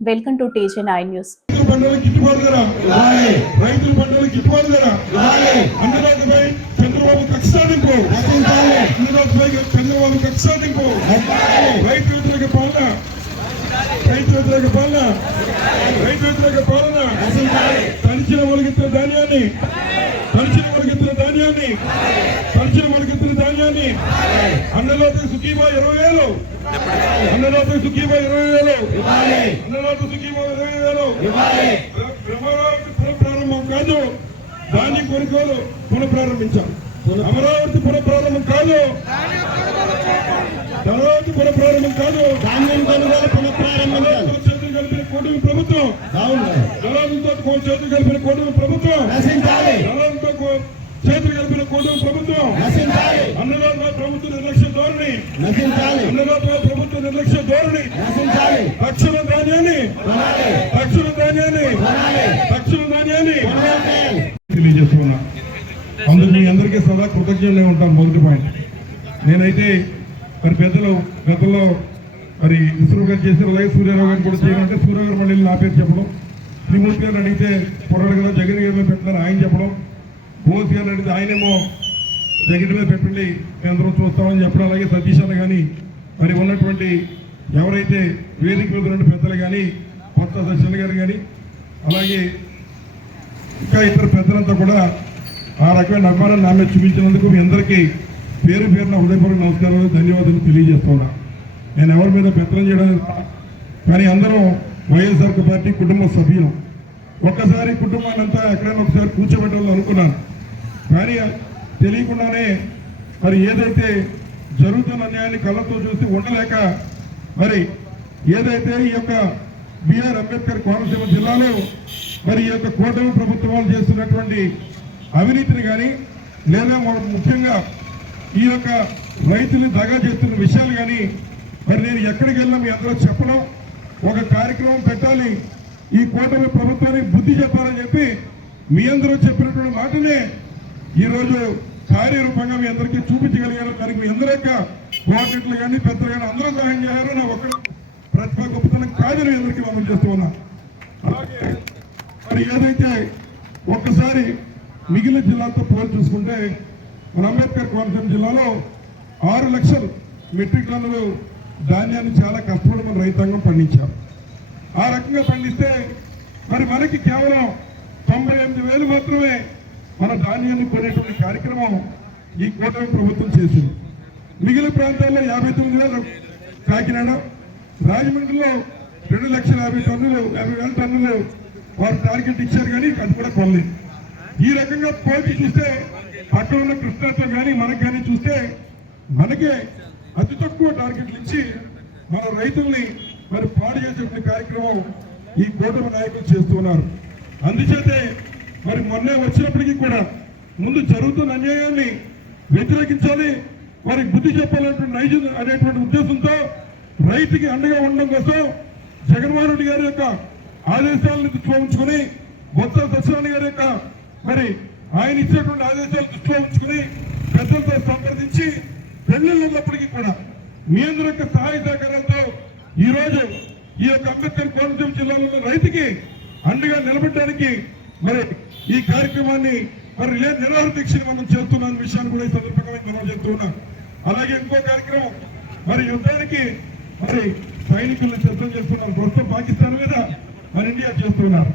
welcome to TJ nine news రైతుల పంటలకు గిట్టుబాటు ధర రైతుల పంటలకు గిట్టుబాటు ధర అన్నదాతపై చంద్రబాబు కక్ష సాధింపు అన్నదాతపై చంద్రబాబు కక్ష సాధింపు రైతు వ్యతిరేక పాలన. రైతు వ్యతిరేక పాలన. రైతు వ్యతిరేక పాలన. తడిచిన మొలకెత్తిన ధాన్యాన్ని. తడిచిన మొలకెత్తిన ధాన్యాన్ని. తడిచిన మొలకెత్తిన ధాన్యాన్ని. అన్నదాత సుఖీబా ఇరవై వేలు. అన్నదాత సుఖీబా ఇరవై వేలు. అన్నదాత సుఖీబా ఇరవై వేలు. ప్రారంభం కాదు. దాన్ని కొనుగోలు పునఃప్రారంభించాం. అమరావతి పునఃప్రారంభం కాదు. అమరావతి పునఃప్రారంభం కాదు. ధాన్యం కొనుగోలు పునఃప్రారంభించాలి చేతులు కలిపిన కూటమి ప్రభుత్వం. దళాలతో చేతులు కలిపిన కూటమి ప్రభుత్వం. దళాలతో చేతులు కలిపిన కూటమి ప్రభుత్వం. అన్నదాత ప్రభుత్వ నిర్లక్ష్య ధోరణి. అన్నదాత ప్రభుత్వ నిర్లక్ష్య ధోరణి. తక్షణ ధాన్యాన్ని కొనాలి తక్షణ ధాన్యాన్ని కొనాలి తెలియజేస్తున్నా అందుకు మీ అందరికీ సదా కృతజ్ఞులే ఉంటాను మొదటి పాయింట్. నేనైతే మరి పెద్దలు గతంలో మరి ఇస్రో గారు చేసిన అలాగే సూర్యారావు గారు కూడా చేయాలంటే సూర్యగారు మళ్ళీ నా పేరు చెప్పడం. శ్రీమూర్తి గారిని అడిగితే పొరడు కదా జగన్ గారి మీద పెట్టాలని ఆయన చెప్పడం. బోస్ గారు అడిగితే ఆయనేమో జగన్ మీద పెట్టండి మేము చూస్తామని చెప్పడం. అలాగే సతీష్ అన్న కానీ మరి ఉన్నటువంటి ఎవరైతే వేదిక మీద ఉన్న పెద్దలు కానీ కొత్త సత్యన్ గారు కానీ అలాగే ఇంకా ఇతర పెద్దలంతా కూడా ఆ రకమైన అభిమానాన్ని నా మీద చూపించినందుకు మీ అందరికీ పేరు పేరున హృదయపూర్వక నమస్కారాలు ధన్యవాదాలు తెలియజేస్తున్నా. నేను ఎవరి మీద పెత్తనం చేయడానికి కానీ అందరం వైఎస్ఆర్ పార్టీ కుటుంబ సభ్యులు. ఒక్కసారి కుటుంబాన్ని అంతా ఎక్కడైనా ఒకసారి కూర్చోబెట్టాలని అనుకున్నాను. కానీ తెలియకుండానే మరి ఏదైతే జరుగుతున్న అన్యాయాన్ని కళ్ళతో చూసి ఉండలేక మరి ఏదైతే ఈ యొక్క బిఆర్ అంబేద్కర్ కోనసీమ జిల్లాలో మరి ఈ యొక్క కూటమి ప్రభుత్వాలు చేస్తున్నటువంటి అవినీతిని కానీ లేదా ముఖ్యంగా ఈ యొక్క రైతులు దగా చేస్తున్న విషయాలు కానీ మరి నేను ఎక్కడికి వెళ్ళినా మీ అందరూ చెప్పడం ఒక కార్యక్రమం పెట్టాలి ఈ కూటమి ప్రభుత్వానికి బుద్ధి చెప్పాలని చెప్పి మీ అందరూ చెప్పినటువంటి మాటనే ఈరోజు కార్యరూపంగా మీ అందరికీ చూపించగలిగారు దానికి మీ అందరి యొక్క కోఆర్డినేట్లు కానీ పెద్దలు కానీ అందరూ సహాయం చేశారు. నా ఒక ప్రతిభ గొప్పతనం కాదని అందరికీ మనం చేస్తూ ఉన్నా. అలాగే మరి ఏదైతే ఒక్కసారి మిగిలిన జిల్లాలతో పోల్ చూసుకుంటే మన అంబేద్కర్ కోనసీమ జిల్లాలో ఆరు లక్షలు మెట్రిక్ టన్నులు ధాన్యాన్ని చాలా కష్టపడి మన రైతాంగం పండించారు ఆ రకంగా పండిస్తే మరి మనకి కేవలం తొంభై ఎనిమిది వేలు మాత్రమే మన ధాన్యాన్ని కొనేటువంటి కార్యక్రమం ఈ కూటమి ప్రభుత్వం చేసింది. మిగిలిన ప్రాంతాల్లో యాభై తొమ్మిది వేలు కాకినాడ రాజమండ్రిలో రెండు లక్షల యాభై టన్నులు యాభై వేల టన్నులు వారు టార్గెట్ ఇచ్చారు కానీ అది కూడా కొనలేదు. ఈ రకంగా పోల్చి చూస్తే అక్కడ ఉన్న కానీ మనకు కానీ చూస్తే మనకే అతి తక్కువ టార్గెట్లు ఇచ్చి మన రైతుల్ని మరి పాడు చేసేటువంటి కార్యక్రమం ఈ కూటమి నాయకులు చేస్తున్నారు అందుచేతే మరి మొన్నే వచ్చినప్పటికీ కూడా ముందు జరుగుతున్న అన్యాయాన్ని వ్యతిరేకించాలి వారికి బుద్ధి చెప్పాలనేటువంటి నైజం అనేటువంటి ఉద్దేశంతో రైతుకి అండగా ఉండడం కోసం జగన్మోహన్ రెడ్డి గారి యొక్క ఆదేశాలను చూపించుకొని బొత్స సత్యనారాయణ గారి యొక్క మరి ఆయన ఇచ్చినటువంటి ఆదేశాలు దృష్టిలో ఉంచుకుని పెద్దలతో సంప్రదించి పెళ్ళిళ్ళు ఉన్నప్పటికీ కూడా మీ అందరి యొక్క సహాయ సహకారాలతో ఈ రోజు ఈ యొక్క అంబేద్కర్ కోనసీమ జిల్లాలో ఉన్న రైతుకి అండగా నిలబడడానికి మరి ఈ కార్యక్రమాన్ని మరి లే- నిరాహార దీక్షని మనం చేస్తున్నాం విషయాన్ని కూడా ఈ సందర్భంగా మనం చెప్తున్నాం అలాగే ఇంకో కార్యక్రమం మరి యుద్ధానికి మరి సైనికులను సిద్ధం చేస్తున్నారు. ప్రస్తుతం పాకిస్తాన్ మీద మరి ఇండియా చేస్తున్నారు.